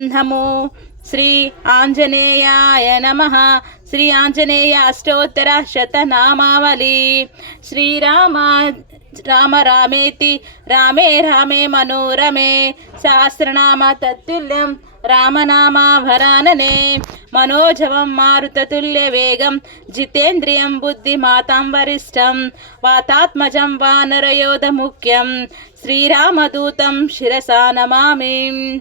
नमो श्री आंजनेयाय नमः। श्री आंजनेय अष्टोत्तर शतनामावली। श्रीराम राम रामेति रामे रामे मनोरमे सहस्रनाम तत्तुल्यं रामनामाभरानने। मनोजवं मारुततुल्यवेगं जितेन्द्रियं बुद्धिमतां वरिष्ठं वातात्मजं वानरयोधमुख्यं श्रीरामदूतं शिरसा नमामि।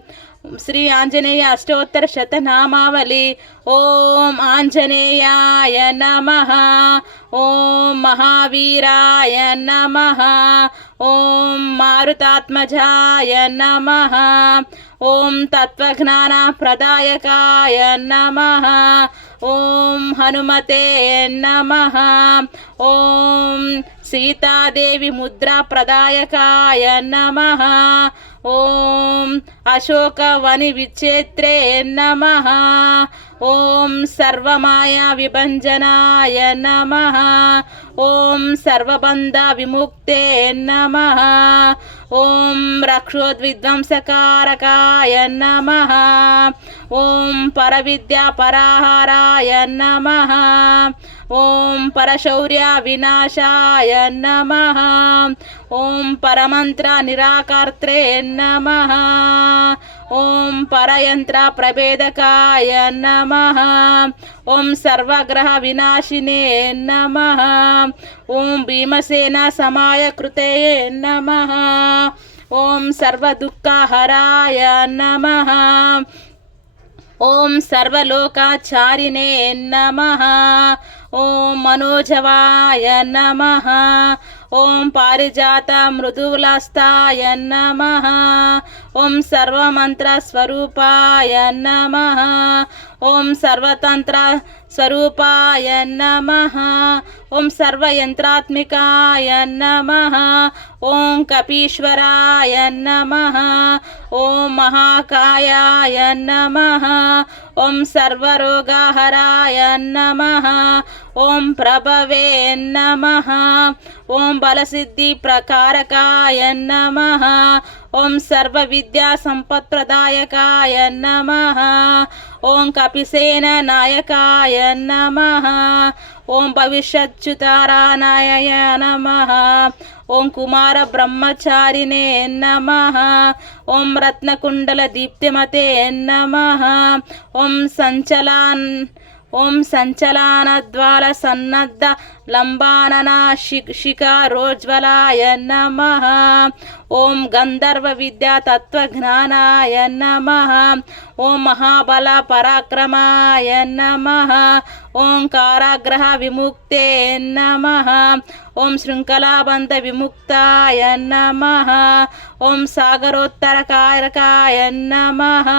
श्री आंजनेय अष्टोत्तर शतनामावली। ओम आंजनेयाय नमः। ओम महावीराय नमः। ओम मारुतात्मजाय नमः। ओम तत्वज्ञान प्रदायकाय नमः। ओम हनुमते नमः। ओम सीतादेवी मुद्रा प्रदायकाय नमः। ओम अशोकवनि विचित्रे नमः। ओम सर्वमाया विभंजनाय नमः। ओम सर्वबंध विमुक्ते नमः। ओम रक्षोद्विध्वंसकारकाय नमः। ओम परविद्या पराहाराय नमः। ओम परशौर्य विनाशाय नमः। ओम परमंत्र निराकर्त्रे नमः। ओम परयंत्र प्रभेदकाय नमः। ओम सर्वग्रह विनाशिने नमः। ओम भीमसेन समाय कृते नमः। ओम सर्वदुःखहराय नमः। ओम सर्वलोकाचारिणे नमः। ओम मनोजवाय नमः। ओम पारिजात मृदुलस्ताय नमः। ओम सर्वमंत्र स्वरूपाय नमः। ओम सर्वतंत्र स्वरूपाय नमः। ओम सर्वयंत्रात्मिकाय नमः। ओम कपीश्वराय नमः। ओम महाकायाय नमः। ओम सर्वरोगहराय नमः। ओम प्रभवे नमः। ओम बलसिद्धि प्रकारकाय नमः। ओम सर्वविद्या संपत्प्रदायकाय नमः। ओम कपिसेन नायकाय नमः। ओम भविष्यच्युतारानाय नमः। ओम कुमार ब्रह्मचारिणे नमः। ओम रत्नकुंडल दीप्तिमते नमः। ओम संचलानद्वार सन्नद्ध लंबानना शिखारोज्ज्वलाय नमः। ओम गंधर्व विद्या तत्वज्ञानाय नमः। ओम महाबल पराक्रमाय नमः। ओम काराग्रह विमुक्ते नमः। ओम श्रृंखलाबंध विमुक्ताय नमः। ओम सागरोत्तरकारकाय नमः।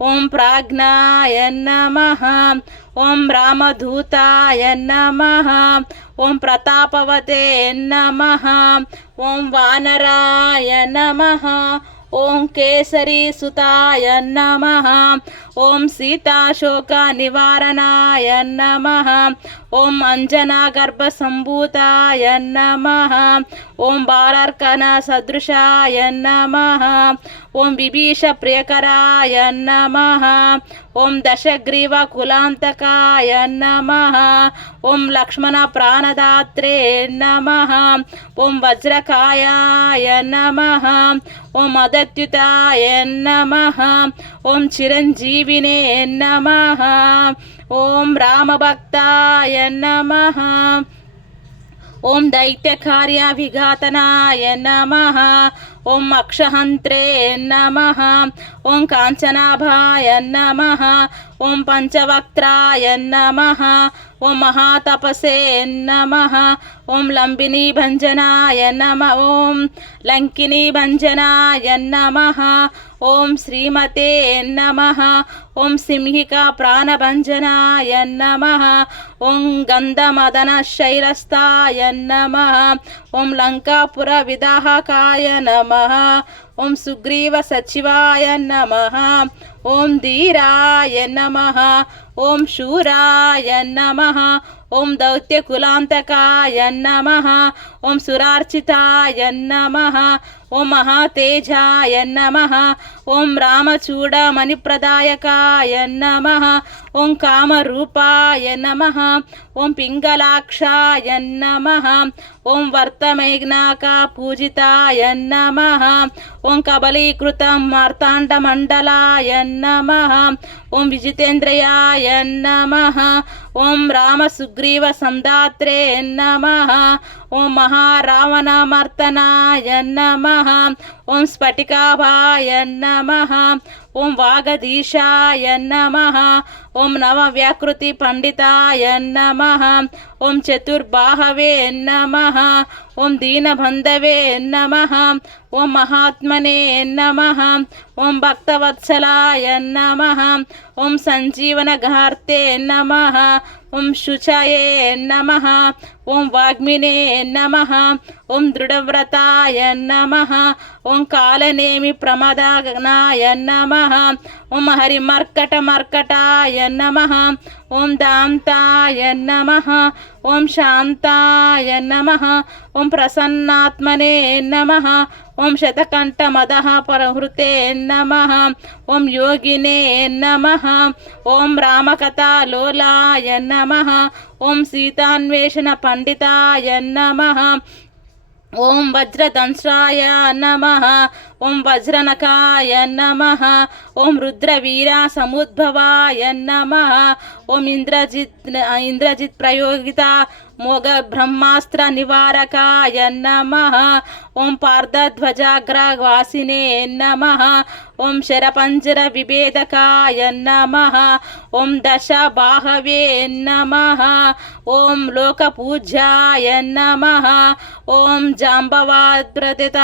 ओम प्राज्ञाय नमः। ओम रामदूताय नमः। ओम प्रतापवते नमः। ओम वानराय नमः। ओम केसरी सुताय नमः। ओम सीताशोक निवारणाय नमः। ओम अंजना गर्भ संभूताय नमः। ओम बालार्कन सदृशाय नमः। ओम विभीष प्रियकराय नमः। ओम दशग्रीव कुलांतकाय नमः। ओम लक्ष्मण प्राणदात्रे नमः। ओम वज्रकायाय नमः। ओम अदत्युताय नमः। ओम चिरंजीविने नमः। ओम रामभक्ताय नमः। ओम दैत्यकार्य विघातनाय नमः। ओम अक्षहंत्रे नमः। ओम कांचनाभाय नमः। ओम पंचवक्त्राय नमः। ओम महातपसे नमः। ओम लंबिनी भंजनाय नमः। ओम लंकिनी भंजनाय नमः। ओम श्रीमते नमः। ओम सिंहिका प्राणभंजनाय नमः। ओम गंधमदन शैलस्ताय नमः। ओम लंकापुर विदाहकाय नमः। ఓం సుగ్రీవ సచివాయ నమః ఓం ధీరాయ నమః ఓం శూరాయ నమః ఓం దౌత్యకులాంతకాయ నమః ఓం సురార్చితాయ నమః ఓం మహాతేజాయ నమః ఓం రామచూడమణిప్రదాయకాయ నమః ఓం కామరూపాయ నమః ఓం పింగళాక్షాయ నమః ఓం వర్తమైఘ్నాక పూజితాయ నమః ఓం కబలీకృతం మార్తాండమండలాయ నమః ఓం విజితేంద్రయాయ నమః ఓం రామసుగ్రీవ సందాత్రే నమః ఓం మహారావణమర్తనాయ నమః ఓం స్ఫటికాభాయ నమః ఓం వాగధీశాయ నమః ఓం నవవ్యాకృతి పండితాయ నమః ఓం చతుర్బాహవే నమః ఓం దీనబంధవే నమః ఓం మహాత్మనే నమః ఓం భక్తవత్సలాయ నమః ఓం సంజీవనఘార్తే నమః ఓం శుచయే నమః ఓం వాగ్మినే నమః ఓం దృఢవ్రతాయ నమః ఓం కాలనేమి ప్రమదానాయ నమః ఓం హరిమర్కటమర్కటాయ నమః ఓం దాంతాయ నమః ఓం శాంతాయ నమః ఓం ప్రసన్నాత్మనే నమః ఓం శతకంఠమదః పరహృతే నమః ఓం యోగినే నమః ఓం రామకథాలోలాయ నమః ఓం సీతాన్వేషణ పండితాయ నమః ఓం వజ్రదంశ్రాయ నమః ఓం వజ్రనకాయ నమః ఓం రుద్రవీర సముద్భవాయ నమః ఓం ఇంద్రజిత్ ప్రయోగిత మోగ బ్రహ్మాస్త్ర నివారకాయ నమః ఓం పార్థధ్వజాగ్రవాసినే నమః ఓం శరపంజర విభేదకాయ నమః ఓం దశబాహవే నమః ఓం లోకపూజ్యాయ నమః ఓం జాంబవాద్రతిత